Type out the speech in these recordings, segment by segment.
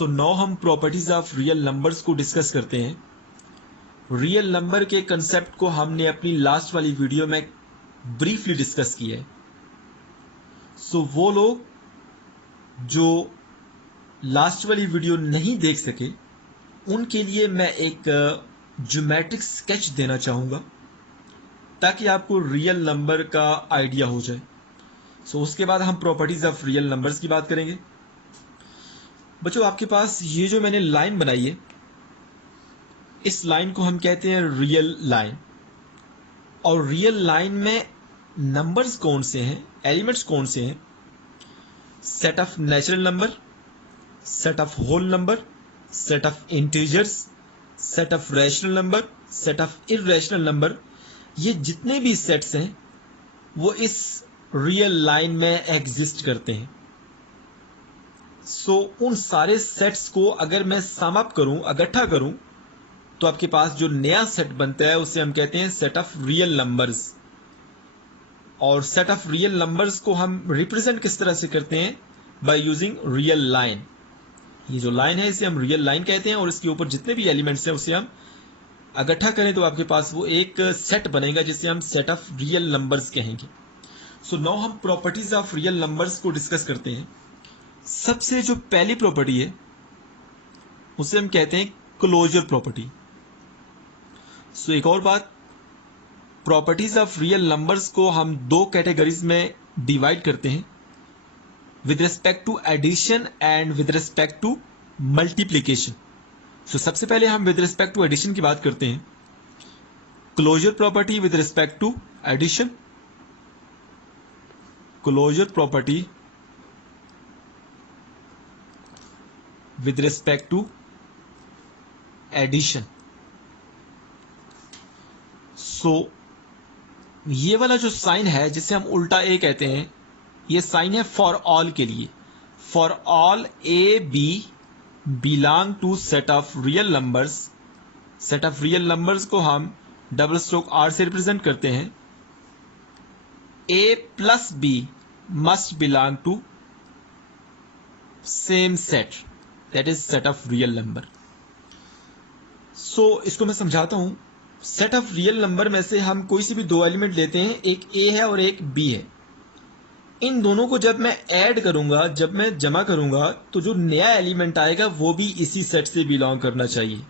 So now हम properties of real numbers को discuss करते हैं। रियल नंबर के कंसेप्ट को हमने अपनी लास्ट वाली वीडियो में ब्रीफली डिस्कस किया है। सो वो लोग जो लास्ट वाली वीडियो नहीं देख सके उनके लिए मैं एक ज्योमेट्रिक स्केच देना चाहूंगा ताकि आपको रियल नंबर का आइडिया हो जाए। सो उसके बाद हम प्रॉपर्टीज ऑफ रियल नंबर्स की बात करेंगे। बच्चों, आपके पास ये जो मैंने लाइन बनाई है, इस लाइन को हम कहते हैं रियल लाइन। और रियल लाइन में नंबर्स कौन से हैं, एलिमेंट्स कौन से हैं? Set of natural number, set of whole number, set of integers, set of rational number, set of irrational number. ये जितने भी सेट्स हैं वो इस रियल लाइन में एग्जिस्ट करते हैं। सो उन सारे सेट्स को अगर मैं सम अप करूं, इकट्ठा करूं, तो आपके पास जो नया सेट बनता है उसे हम कहते हैं सेट ऑफ रियल नंबर्स। और सेट ऑफ रियल नंबर्स को हम रिप्रेजेंट किस तरह से करते हैं? By using real line. ये जो लाइन है इसे हम रियल लाइन कहते हैं और इसके ऊपर जितने भी एलिमेंट्स हैं उसे हम इकट्ठा करें तो आपके पास वो एक सेट बनेगा जिसे हम सेट ऑफ रियल नंबर्स कहेंगे। सो नाउ हम प्रॉपर्टीज ऑफ रियल नंबर्स को डिस्कस करते हैं। सबसे जो पहली प्रॉपर्टी है उसे हम कहते हैं क्लोजर प्रॉपर्टी। सो एक और बात, प्रॉपर्टीज ऑफ रियल नंबर्स को हम दो कैटेगरीज में डिवाइड करते हैं, with respect to addition and with respect to multiplication. So सबसे पहले हम विद रिस्पेक्ट टू एडिशन की बात करते हैं। Closure property with respect to addition, closure property with respect to addition. So ये वाला जो साइन है जिसे हम उल्टा ए कहते हैं, ये साइन है फॉर ऑल के लिए। For all A B belong to set of real numbers. Set of real numbers को हम डबल स्ट्रोक आर से रिप्रेजेंट करते हैं। A plus B must belong to same set, that is set of real number. So इसको मैं समझाता हूं। Set of real number में से हम कोई सी भी दो एलिमेंट लेते हैं, एक ए है और एक बी है। इन दोनों को जब मैं ऐड करूंगा, जब मैं जमा करूंगा, तो जो नया एलिमेंट आएगा वो भी इसी सेट से बिलोंग करना चाहिए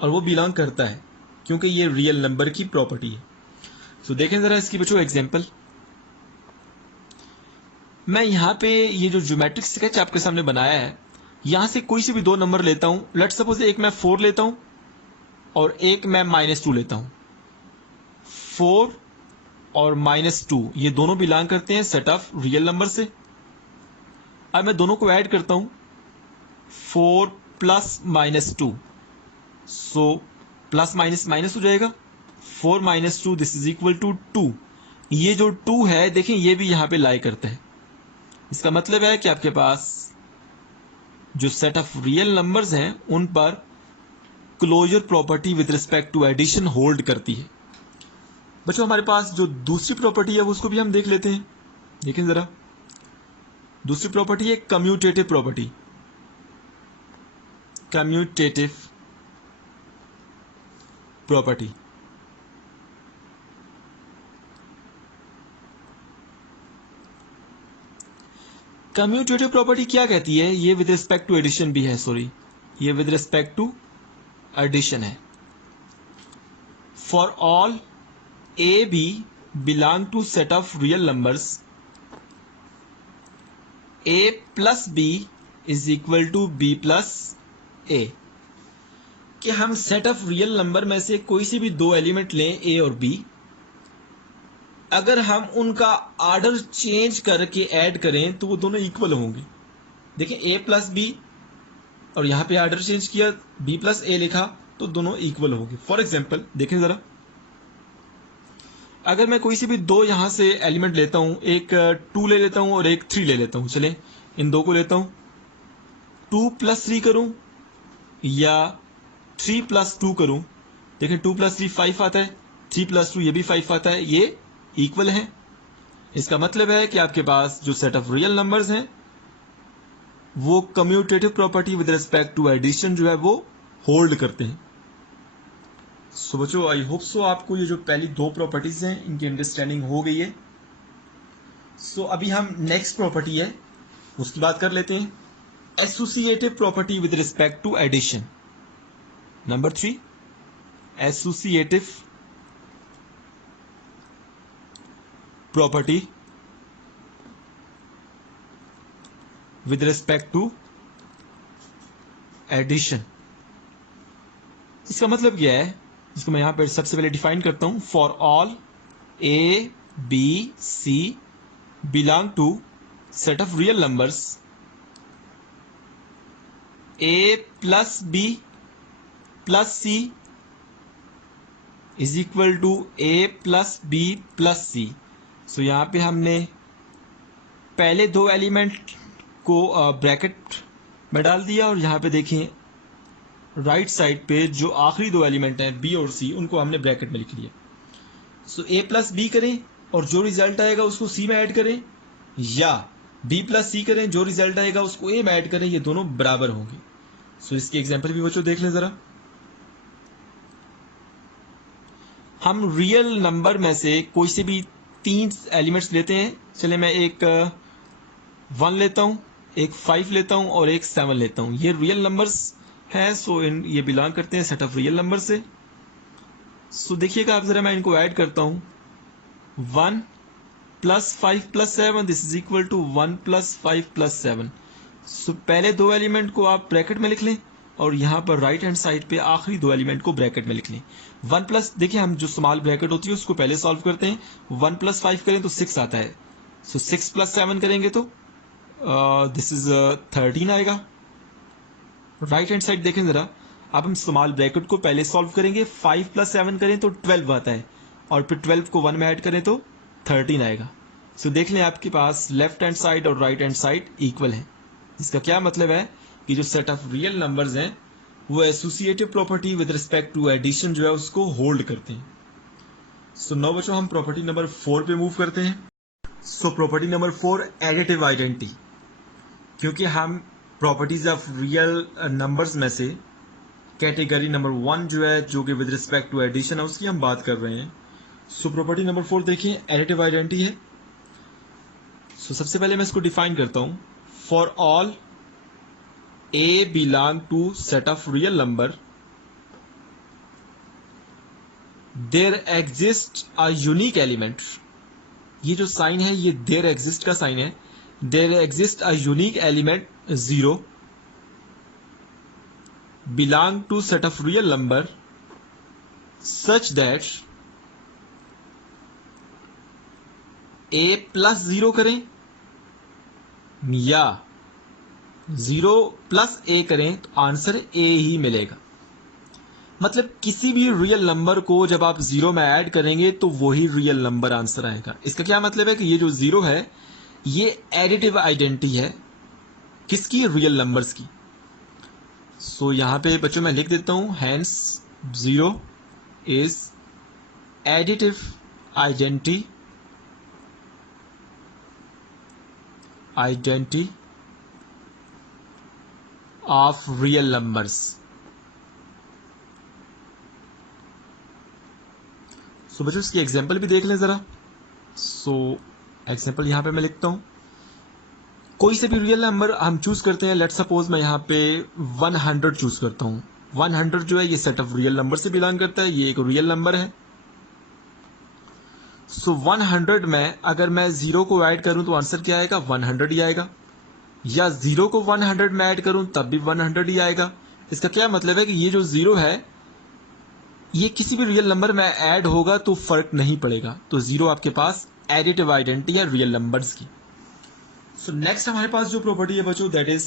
और वो बिलोंग करता है क्योंकि ये रियल नंबर की प्रॉपर्टी है। सो देखें जरा इसकी बच्चों एग्जांपल। मैं यहां पे ये जो ज्योमेट्रिक स्केच आपके सामने बनाया है, यहां से कोई से भी दो नंबर लेता हूं। लेट्स सपोज एक मैं 4 लेता हूं और एक मैं -2 लेता हूं। 4 और -2 ये दोनों बिलोंग करते हैं सेट ऑफ रियल नंबर से। अब मैं दोनों को ऐड करता हूं, 4 plus -2, so plus minus minus हो जाएगा। 4 - 2 दिस इज इक्वल टू 2। ये जो 2 है देखें ये भी यहां पे लाई करता है। इसका मतलब है कि आपके पास जो सेट ऑफ रियल नंबर्स हैं उन पर closure property with respect to addition hold करती है। बच्चों, हमारे पास जो दूसरी प्रॉपर्टी है उसको भी हम देख लेते हैं। देखें जरा, दूसरी प्रॉपर्टी है commutative property. Commutative property commutative property क्या कहती है? ये विद रिस्पेक्ट टू एडिशन भी है, सॉरी, ये विद रिस्पेक्ट टू एडिशन है। For all A B belong to set of real numbers, A plus B is equal to B plus A. कि हम सेट ऑफ रियल नंबर में से कोई सी भी दो एलिमेंट लें, ए और बी, अगर हम उनका ऑर्डर चेंज करके ऐड करें तो वो दोनों इक्वल होंगे। देखिए ए प्लस बी और यहां पे ऑर्डर चेंज किया, बी प्लस ए लिखा, तो दोनों इक्वल होंगे। फॉर एग्जाम्पल देखें जरा, अगर मैं कोई सी भी दो यहां से एलिमेंट लेता हूं, एक 2 ले लेता हूं और एक 3 ले लेता हूं। चले इन दो को लेता हूं, 2 + 3 करूं या 3 + 2 करूं। देखें 2 + 3 5 आता है, 3 + 2 ये भी 5 आता है, ये इक्वल है। इसका मतलब है कि आपके पास जो सेट ऑफ रियल नंबर्स हैं वो commutative property with respect to addition जो है वो होल्ड करते हैं। सो बच्चों, आई होप सो आपको ये जो पहली दो प्रॉपर्टीज हैं इनकी अंडरस्टैंडिंग हो गई है। सो अभी हम नेक्स्ट प्रॉपर्टी है उसकी बात कर लेते हैं, associative property with respect to addition. Number 3, associative property with respect to addition. इसका मतलब क्या है, इसको मैं यहां पर सबसे पहले डिफाइन करता हूं। For all A B C belong to set of real numbers, A plus B plus C is equal to A plus B plus C. So यहां पे हमने पहले दो एलिमेंट को ब्रैकेट में डाल दिया और यहां पे देखें राइट साइड पे जो आखिरी दो एलिमेंट हैं बी और सी उनको हमने ब्रैकेट में लिख लिया। सो ए प्लस बी करें और जो रिजल्ट आएगा उसको सी में ऐड करें, या बी प्लस सी करें जो रिजल्ट आएगा उसको ए में ऐड करें, ये दोनों बराबर होंगे। सो इसकी एग्जांपल भी बच्चों देख लें जरा। हम रियल नंबर में से कोई से भी 3 एलिमेंट्स लेते हैं। चले मैं एक 1 लेता हूं, एक 5 लेता हूं और एक 7 लेता हूं। ये रियल नंबर्स हैं, सो ये बिलोंग करते हैं सेट ऑफ रियल नंबर से। सो देखिएगा आप जरा, मैं इनको ऐड करता हूं। 1 plus 5 plus 7 this is equal to 1 plus 5 plus 7। So पहले दो एलिमेंट को आप ब्रैकेट में लिख लें और यहां पर राइट हैंड साइड पे आखिरी दो एलिमेंट को ब्रैकेट में लिख लें। 1 प्लस, देखिए हम जो स्मॉल ब्रैकेट होती है उसको पहले सॉल्व करते हैं। 1 प्लस 5 करें तो 6 आता है। सो 6 प्लस 7 करेंगे तो दिस इज 13 आएगा। राइट हैंड साइड देखें जरा, अब हम स्मॉल ब्रैकेट को पहले सॉल्व करेंगे। 5 प्लस 7 करें तो 12 आता है और फिर 12 को 1 में ऐड करें तो 13 आएगा। सो देख लें आपके पास लेफ्ट हैंड साइड और राइट हैंड साइड इक्वल है। इसका क्या मतलब है कि जो सेट ऑफ रियल नंबर्स हैं वो associative property with respect to addition जो है उसको होल्ड करते हैं। सो नाउ बच्चों हम प्रॉपर्टी नंबर 4 पे मूव करते हैं। So property number 4, additive identity. क्योंकि हम प्रॉपर्टीज ऑफ रियल नंबर्स में से कैटेगरी नंबर 1 जो है, जो कि विद रिस्पेक्ट टू एडिशन है, उसकी हम बात कर रहे हैं। सो प्रॉपर्टी नंबर 4 देखिए, एडिटिव आइडेंटिटी है। सो सबसे पहले मैं इसको डिफाइन करता हूं। For all A belong to set of real number, there exist a unique element. ये जो साइन है ये देयर एग्जिस्ट का साइन है। There exist a unique element 0 belong to set of real number such that a plus 0 करें या 0 plus a करें तो आंसर a ही मिलेगा। मतलब किसी भी रियल नंबर को जब आप 0 में ऐड करेंगे तो वही रियल नंबर आंसर आएगा। इसका क्या मतलब है कि ये जो 0 है ये एडिटिव आइडेंटिटी है किसकी, रियल नंबर्स की। सो यहां पे बच्चों मैं लिख देता हूं, hence 0 is additive identity of real numbers. So बच्चों इसकी एग्जांपल भी देख लें जरा। सो एग्जांपल यहां पे मैं लिखता हूं, कोई से भी रियल नंबर हम चूज करते हैं। लेट सपोज मैं यहाँ पे 100 चूज करता हूँ। 100 जो है ये सेट ऑफ रियल नंबर से बिलोंग करता है, ये एक रियल नंबर है। सो 100 में अगर मैं 0 को ऐड करूं तो आंसर क्या आएगा, 100 ही आएगा। या 0 को 100 में ऐड करूं तब भी 100 ही आएगा। इसका क्या मतलब है कि ये जो 0 है ये किसी भी रियल नंबर में ऐड होगा तो फर्क नहीं पड़ेगा। तो 0 आपके पास एडिटिव आइडेंटिटी है रियल नंबर्स की। सो नेक्स्ट हमारे पास जो प्रॉपर्टी है बच्चों दैट इज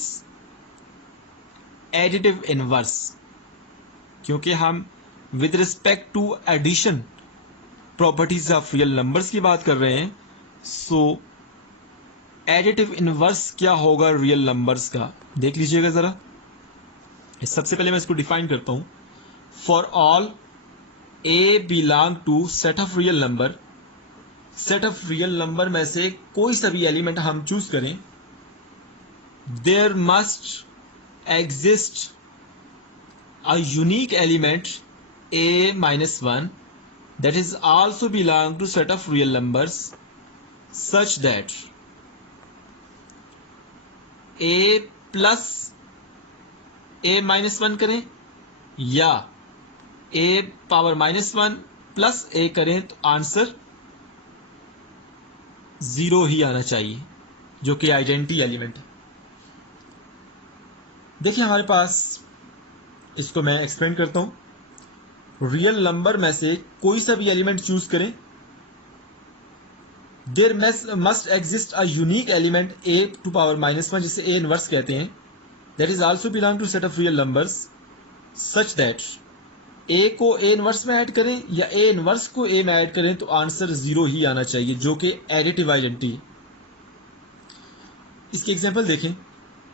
एडिटिव इनवर्स। क्योंकि हम with respect to addition properties of real numbers की बात कर रहे हैं, सो एडिटिव इनवर्स क्या होगा रियल नंबर्स का, देख लीजिएगा जरा। सबसे पहले मैं इसको डिफाइन करता हूं। For all A belong to set of real number, set of real number में से कोई सा भी एलिमेंट हम चूज करें there must exist a unique element a minus 1 that is also belong to set of real numbers such that a plus a minus 1 करें या a power minus 1 plus a करें तो आंसर 0 ही आना चाहिए, जो कि आइडेंटिटी एलिमेंट है। देखिए हमारे पास, इसको मैं एक्सप्लेन करता हूं। रियल नंबर में से कोई सा भी एलिमेंट चूज करें, there must exist a unique element a to power minus 1 जिसे a इनवर्स कहते हैं, that is also belong to set of real numbers such that a को a इनवर्स में ऐड करें या a इनवर्स को a में ऐड करें तो आंसर 0 ही आना चाहिए, जो कि एडिटिव आइडेंटिटी है। इसकी एग्जांपल देखें।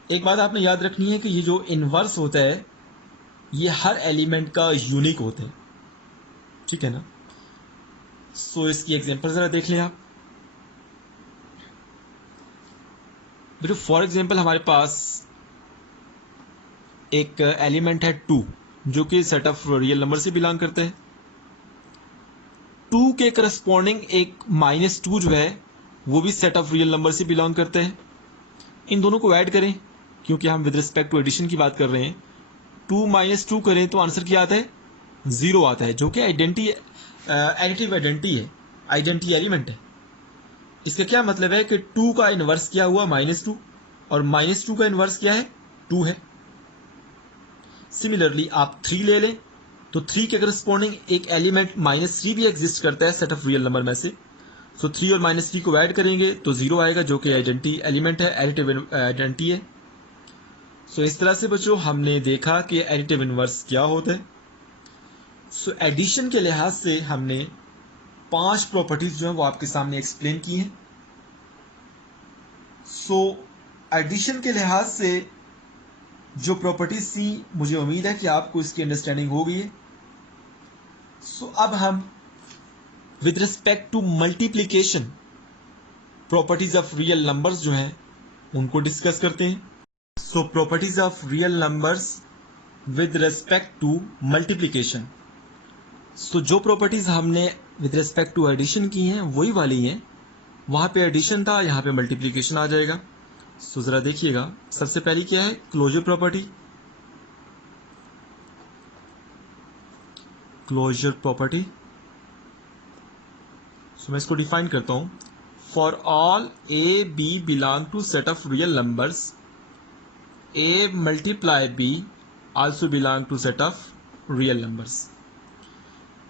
एक बात आपने याद रखनी है कि ये जो इनवर्स होता है ये हर एलिमेंट का यूनिक होते हैं, ठीक है ना। सो इसकी एग्जांपल जरा देख लें आप। देखो फॉर एग्जांपल हमारे पास एक एलिमेंट है 2 जो कि सेट ऑफ रियल नंबर से बिलोंग करते हैं। 2 के करस्पॉन्डिंग एक -2 जो है वो भी सेट ऑफ रियल नंबर से बिलोंग करते हैं। इन दोनों को ऐड करें, क्योंकि हम विद रिस्पेक्ट टू एडिशन की बात कर रहे हैं। 2 - 2 करें तो आंसर क्या आता है? 0 आता है, जो कि एडिटिव आइडेंटिटी है, आइडेंटिटी एलिमेंट है। इसका क्या मतलब है कि 2 का इनवर्स क्या हुआ? -2, और -2 का इनवर्स क्या है? 2 है। सिमिलरली आप 3 ले लें तो 3 के करस्पॉन्डिंग एक एलिमेंट -3 भी एग्जिस्ट करता है सेट ऑफ रियल नंबर में से। सो 3 और -3 को ऐड करेंगे तो 0 आएगा, जो कि आइडेंटिटी एलिमेंट है, एडिटिव आइडेंटिटी है। सो इस तरह से बच्चों हमने देखा कि एडिटिव इनवर्स क्या होता है। सो एडिशन के लिहाज से हमने 5 प्रॉपर्टीज जो है वो आपके सामने एक्सप्लेन की हैं। सो एडिशन के लिहाज से जो प्रॉपर्टीज थी, मुझे उम्मीद है कि आपको इसकी अंडरस्टैंडिंग हो गई है। सो अब हम with respect to multiplication properties of real numbers जो हैं उनको डिस्कस करते हैं। So properties of real numbers with respect to multiplication. So जो प्रॉपर्टीज हमने विद रिस्पेक्ट टू एडिशन की हैं वही वाली हैं। वहां पे एडिशन था, यहां पे मल्टीप्लिकेशन आ जाएगा। सो जरा देखिएगा, सबसे पहली क्या है? Closure property. Closure property, so मैं इसको डिफाइन करता हूं। For all A B belong to set of real numbers, a multiply b also belong to set of real numbers.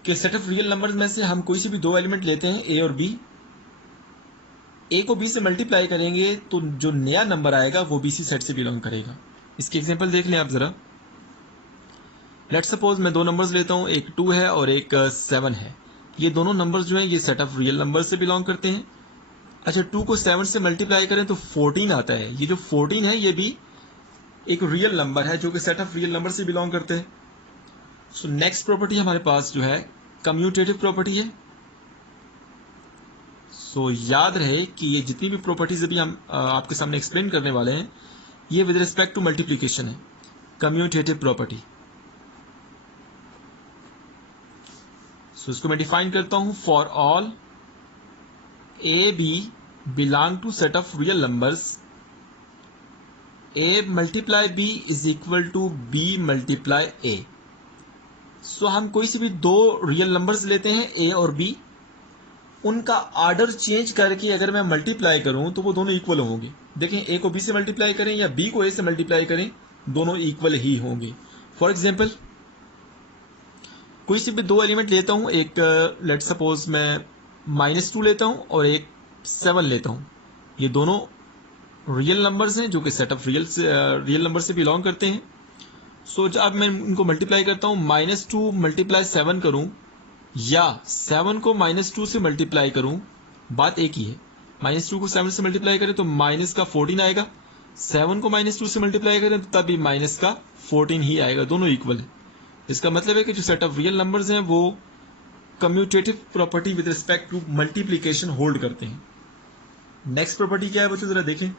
के सेट ऑफ रियल नंबर्स में से हम कोई से भी 2 एलिमेंट लेते हैं, a और b। a को b से मल्टीप्लाई करेंगे तो जो नया नंबर आएगा वो bc सेट से बिलोंग करेगा। इसकी एग्जांपल देख लें आप जरा। लेट्स सपोज मैं 2 नंबर्स लेता हूं, एक 2 है और एक 7 है। ये दोनों नंबर्स जो हैं ये सेट ऑफ रियल नंबर से बिलोंग करते हैं। अच्छा, 2 को 7 से मल्टीप्लाई करें तो 14 आता है। ये जो 14 है ये भी एक रियल नंबर है, जो कि सेट ऑफ रियल नंबर से बिलोंग करते हैं। सो नेक्स्ट प्रॉपर्टी हमारे पास जो है कम्यूटेटिव प्रॉपर्टी है। सो याद रहे कि ये जितनी भी प्रॉपर्टीज अभी हम आपके सामने एक्सप्लेन करने वाले हैं ये विद रिस्पेक्ट टू मल्टीप्लिकेशन है, कम्यूटेटिव प्रॉपर्टी। सो इसको मैं डिफाइन करता हूं। For all A B belong to set of real numbers, a multiply b is equal to b multiply a। So हम कोई से भी 2 रियल नंबर्स लेते हैं a और b, उनका ऑर्डर चेंज करके अगर मैं मल्टीप्लाई करूं तो वो दोनों इक्वल होंगे। देखें, a को b से मल्टीप्लाई करें या b को a से मल्टीप्लाई करें, दोनों इक्वल ही होंगे। फॉर एग्जाम्पल कोई से भी 2 एलिमेंट लेता हूं, एक लेट सपोज मैं -2 लेता हूं और एक 7 लेता हूं। ये दोनों रियल नंबर्स हैं जो कि सेट ऑफ रियल नंबर से बिलोंग करते हैं। सो जब मैं इनको मल्टीप्लाई करता हूं, -2 मल्टीप्लाई 7 करूं या 7 को -2 से मल्टीप्लाई करूं, बात एक ही है। -2 को 7 से मल्टीप्लाई करें तो माइनस का 14 आएगा, 7 को -2 से मल्टीप्लाई करें तो तब भी माइनस का 14 ही आएगा, दोनों इक्वल है। इसका मतलब है कि जो सेट ऑफ रियल नंबर्स हैं वो commutative property with respect to multiplication hold करते हैं। नेक्स्ट प्रॉपर्टी क्या है बच्चों, जरा देखें।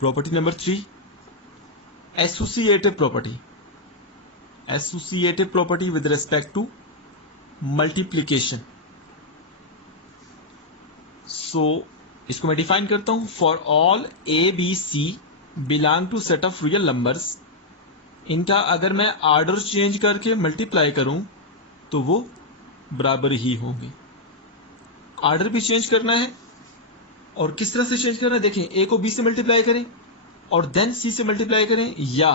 Property number 3, associative property. Associative property with respect to multiplication. So इसको मैं डिफाइन करता हूं, for all A B C belong to set of real numbers, इनका अगर मैं ऑर्डर चेंज करके मल्टीप्लाई करूं तो वो बराबर ही होंगे। ऑर्डर भी चेंज करना है, और किस तरह से चेंज करना है देखें, ए को बी से मल्टीप्लाई करें और देन सी से मल्टीप्लाई करें, या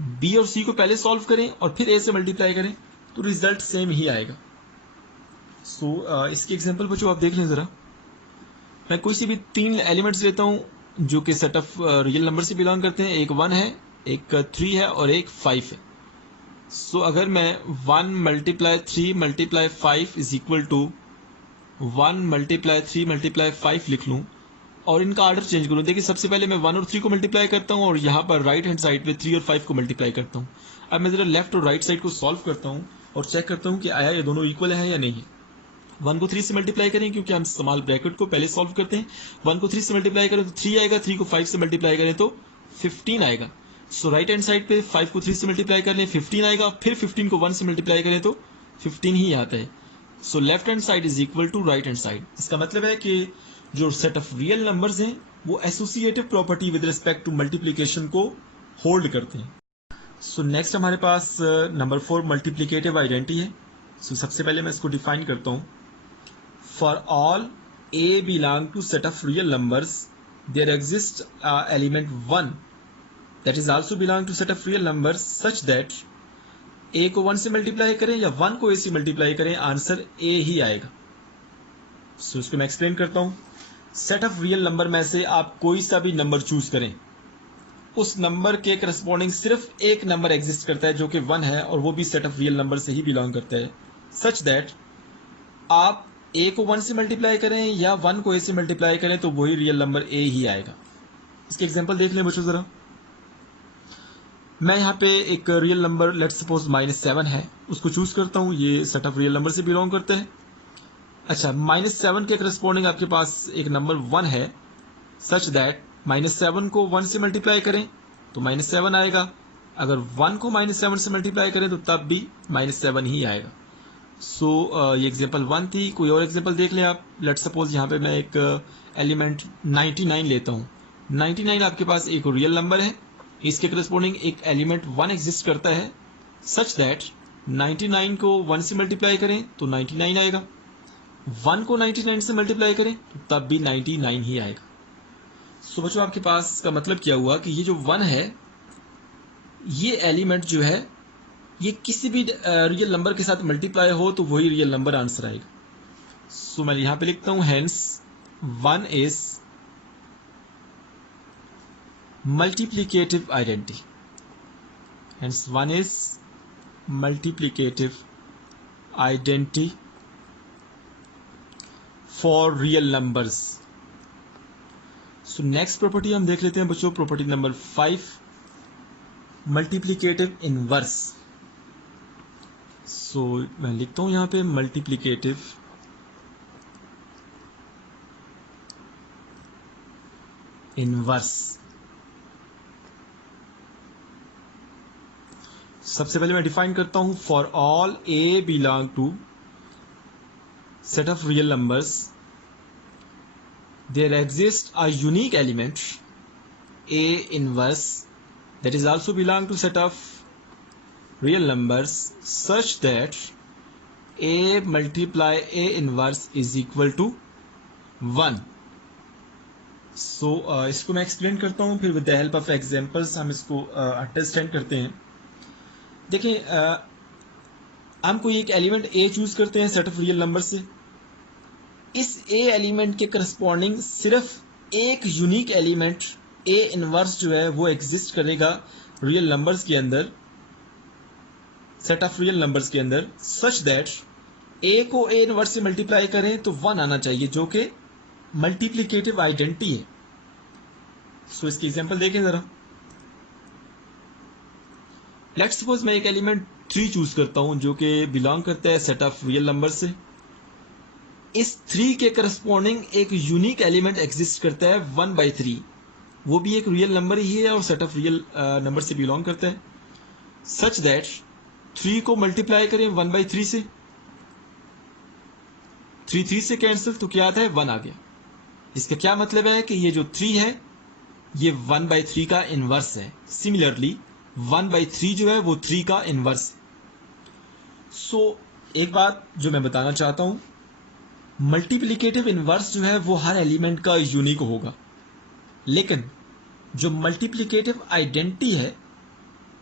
बी और सी को पहले सॉल्व करें और फिर ए से मल्टीप्लाई करें, तो रिजल्ट सेम ही आएगा। सो इसकी एग्जांपल बच्चों आप देख लें जरा। मैं कोई सी भी 3 एलिमेंट्स लेता हूं जो कि सेट ऑफ रियल नंबर से बिलोंग करते हैं। एक 1 है, एक 3 है और एक 5 है। सो अगर मैं 1 multiply 3 multiply 5 is equal to 1 multiply 3 multiply 5 लिख लूं और इनका ऑर्डर चेंज करूं, देखिए सबसे पहले मैं 1 और 3 को मल्टीप्लाई करता हूं और यहां पर राइट हैंड साइड पे 3 और 5 को मल्टीप्लाई करता हूं। अब मैं जरा लेफ्ट और राइट साइड को सॉल्व करता हूं और चेक करता हूं कि आया ये दोनों इक्वल है या नहीं है। 1 को 3 से मल्टीप्लाई करें, क्योंकि हम स्मॉल ब्रैकेट को पहले सॉल्व करते हैं। 1 को 3 से मल्टीप्लाई करें तो 3 आएगा, 3 को 5 से मल्टीप्लाई करें तो 15 आएगा। सो राइट हैंड साइड पे 5 को 3 से मल्टीप्लाई कर लें, 15 आएगा, फिर 15 को 1 से मल्टीप्लाई करें तो 15 ही आता है। So left hand side is equal to right hand side. इसका मतलब है कि जो सेट ऑफ रियल नंबर्स हैं वो associative property with respect to multiplication को होल्ड करते हैं। सो नेक्स्ट हमारे पास नंबर 4 मल्टीप्लिकेटिव आइडेंटिटी है। सो सबसे पहले मैं इसको डिफाइन करता हूं। For all A belong to set of real numbers there exist element 1 that is also belong to set of real numbers such that A को 1 से मल्टीप्लाई करें या 1 को ए से मल्टीप्लाई करें, आंसर ए ही आएगा। सो इसको मैं एक्सप्लेन करता हूं। सेट ऑफ रियल नंबर में से आप कोई सा भी नंबर चूज करें, उस नंबर के करस्पॉन्डिंग सिर्फ एक नंबर एग्जिस्ट करता है जो कि 1 है, और वो भी सेट ऑफ रियल नंबर से ही बिलोंग करता है। सच दैट आप ए को 1 से मल्टीप्लाई करें या 1 को ए से मल्टीप्लाई करें तो वही रियल नंबर ए ही आएगा। इसके एग्जांपल देख लें बच्चों जरा। मैं यहाँ पे एक रियल नंबर लेट्स सपोज -7 है, उसको चूज करता हूँ, ये सेट ऑफ रियल नंबर से बिलोंग करता है। अच्छा, -7 के करस्पॉन्डिंग आपके पास एक नंबर 1 है, सच दैट -7 को 1 से मल्टीप्लाई करें तो -7 आएगा, अगर 1 को -7 से मल्टीप्लाई करें तो तब भी -7 ही आएगा। सो ये एग्जांपल 1 थी। कोई और एग्जांपल देख लें आप। लेट्स सपोज यहाँ पे मैं एक एलिमेंट 99 लेता हूँ। 99 आपके पास एक रियल नंबर है, इसके करस्पॉन्डिंग एक एलिमेंट 1 एग्जिस्ट करता है, सच दैट 99 को 1 से मल्टीप्लाई करें तो 99 आएगा, 1 को 99 से मल्टीप्लाई करें तो तब भी 99 ही आएगा। सो बच्चों आपके पास का मतलब क्या हुआ कि ये जो 1 है, ये एलिमेंट जो है ये किसी भी रियल नंबर के साथ मल्टीप्लाई हो तो वही रियल नंबर आंसर आएगा। सो मैं यहां पे लिखता हूं hence 1 is multiplicative identity. Hence 1 is multiplicative identity for real numbers. So next property हम देख लेते हैं बच्चों, property number 5 multiplicative inverse. So मैं लिखता हूं यहां पे multiplicative inverse. सबसे पहले मैं डिफाइन करता हूं, for all A belong to set of real numbers there exist a unique element a inverse that is also belong to set of real numbers such that a multiply a inverse is equal to 1। So इसको मैं explain करता हूं, फिर with the help of examples हम इसको understand करते हैं। देखिए हम कोई एक एलिमेंट ए चूज करते हैं सेट ऑफ रियल नंबर से, इस ए एलिमेंट के करस्पॉन्डिंग सिर्फ एक यूनिक एलिमेंट ए इनवर्स जो है वो एग्जिस्ट करेगा रियल नंबर्स के अंदर, सेट ऑफ रियल नंबर्स के अंदर, सच दैट ए को ए इनवर्स से मल्टीप्लाई करें तो 1 आना चाहिए, जो कि मल्टीप्लिकेटिव आइडेंटिटी है। सो इसकी एग्जांपल देखें जरा। लेट्स सपोज मैं एक एलिमेंट 3 चूज करता हूं जो कि बिलोंग करता है सेट ऑफ रियल नंबर से। इस 3 के करस्पॉन्डिंग एक यूनिक एलिमेंट एग्जिस्ट करता है 1/3, वो भी एक रियल नंबर ही है और सेट ऑफ रियल नंबर से बिलोंग करता है, सच दैट 3 को मल्टीप्लाई करें 1/3 से, 3 से कैंसिल तो क्या आता है 1 आ गया। इसका क्या मतलब है कि ये जो 3 है ये 1/3 का इनवर्स है। सिमिलरली 1/3 जो है वो 3 का इनवर्स है। सो एक बात जो मैं बताना चाहता हूं, मल्टीप्लिकेटिव इनवर्स जो है वो हर एलिमेंट का यूनिक होगा, लेकिन जो मल्टीप्लिकेटिव आइडेंटिटी है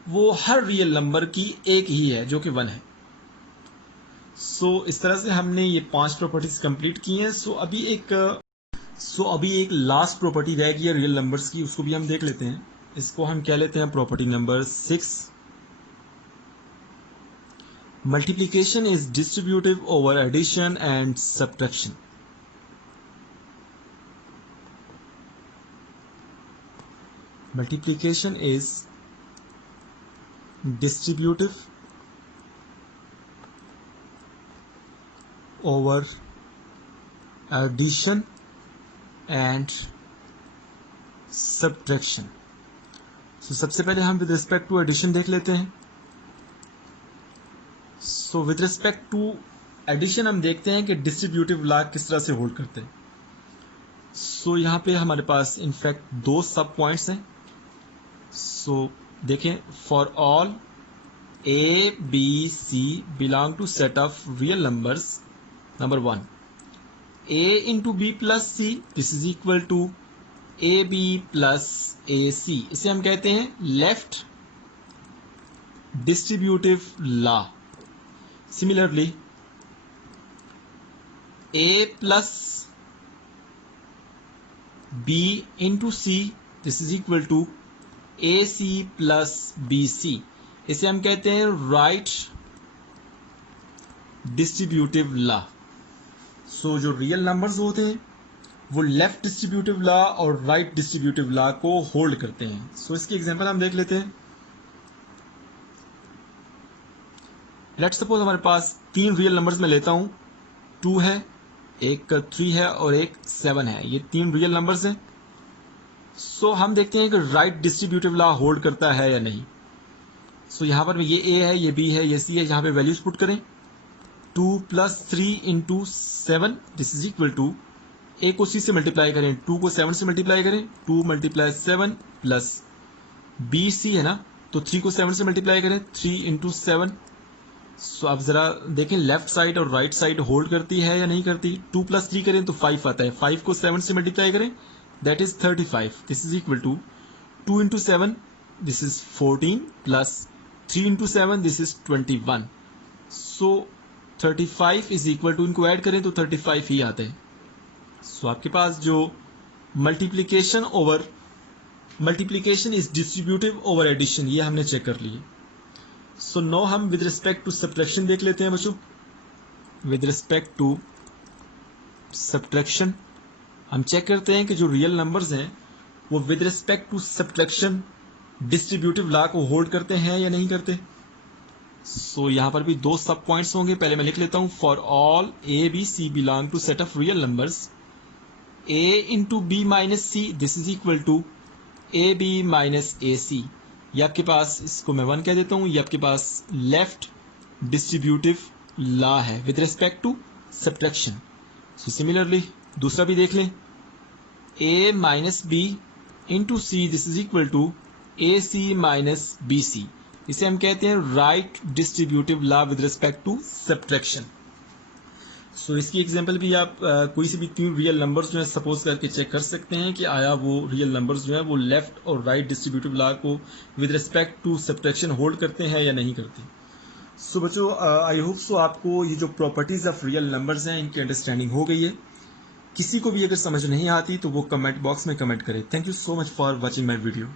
वो हर रियल नंबर की एक ही है जो कि 1 है। सो इस तरह से हमने ये 5 प्रॉपर्टीज कंप्लीट की हैं। सो अभी एक लास्ट प्रॉपर्टी रह गई है रियल नंबर्स की, उसको भी हम देख लेते हैं। इसको हम क्या लेते हैं property number 6। Multiplication is distributive over addition and subtraction. Multiplication is distributive over addition and subtraction. So सबसे पहले हम with respect to addition देख लेते हैं। So with respect to addition हम देखते हैं कि डिस्ट्रीब्यूटिव लॉ किस तरह से होल्ड करते हैं। सो यहाँ पे हमारे पास इनफैक्ट 2 सब पॉइंट्स हैं। सो देखें, for all A B C belong to set of real numbers, number 1 A into B plus C this is equal to A B plus A C. इसे हम कहते हैं left distributive law. Similarly, A plus B into C this is equal to AC plus BC। इसे हम कहते हैं right distributive law. सो जो real numbers होते हैं वो लेफ्ट डिस्ट्रीब्यूटिव लॉ और राइट डिस्ट्रीब्यूटिव लॉ को होल्ड करते हैं। सो इसकी एग्जांपल हम देख लेते हैं। लेट्स सपोज हमारे पास 3 रियल नंबर्स में लेता हूं, 2 है, एक 3 है और एक 7 है। ये 3 रियल नंबर्स हैं। सो हम देखते हैं कि राइट डिस्ट्रीब्यूटिव लॉ होल्ड करता है या नहीं। सो यहां पर ये ए है, ये बी है, ये सी है। यहां पे वैल्यूज पुट करें, 2 + 3 × 7 दिस इज इक्वल टू, ए को सी से मल्टीप्लाई करें, 2 को 7 से मल्टीप्लाई करें, 2 × 7 प्लस बी सी है ना, तो 3 को 7 से मल्टीप्लाई करें, 3 × 7। सो आप जरा देखें लेफ्ट साइड और राइट साइड होल्ड करती है या नहीं करती। 2 + 3 करें तो 5 आता है, 5 को 7 से मल्टीप्लाई करें that is 35 this is equal to 2 × 7 this is 14 plus 3 × 7 this is 21। So 35 is equal to, इनको ऐड करें तो 35 ही आता है। सो आपके पास जो multiplication is distributive over addition, ये हमने चेक कर लिए। सो नो हम विद रिस्पेक्ट टू सब्ट्रैक्शन देख लेते हैं बच्चों। विद रिस्पेक्ट टू सब्ट्रैक्शन हम चेक करते हैं कि जो रियल नंबर्स हैं वो with respect to subtraction distributive law को होल्ड करते हैं या नहीं करते। सो यहां पर भी 2 सब पॉइंट्स होंगे। पहले मैं लिख लेता हूं, for all A B C belong to set of real numbers, A into B minus C this is equal to A B minus A C. ये आपके पास, इसको मैं 1 कह देता हूं, ये आपके पास लेफ्ट डिस्ट्रीब्यूटिव लॉ है with respect to subtraction. So similarly दूसरा भी देख लें, a minus B into C this is equal to A C minus B C. इसे हम कहते हैं right distributive law with respect to subtraction. So इसकी एग्जांपल भी आप कोई से भी 3 रियल नंबर्स जो है सपोज करके चेक कर सकते हैं कि आया वो रियल नंबर्स जो है वो लेफ्ट और राइट डिस्ट्रीब्यूटिव लॉ को with respect to subtraction hold करते हैं या नहीं करते। सो बच्चों आई होप सो आपको ये जो प्रॉपर्टीज ऑफ रियल नंबर्स हैं इनकी अंडरस्टैंडिंग हो गई है। किसी को भी अगर समझ नहीं आती तो वो कमेंट बॉक्स में कमेंट करे। Thank you so much for watching my video.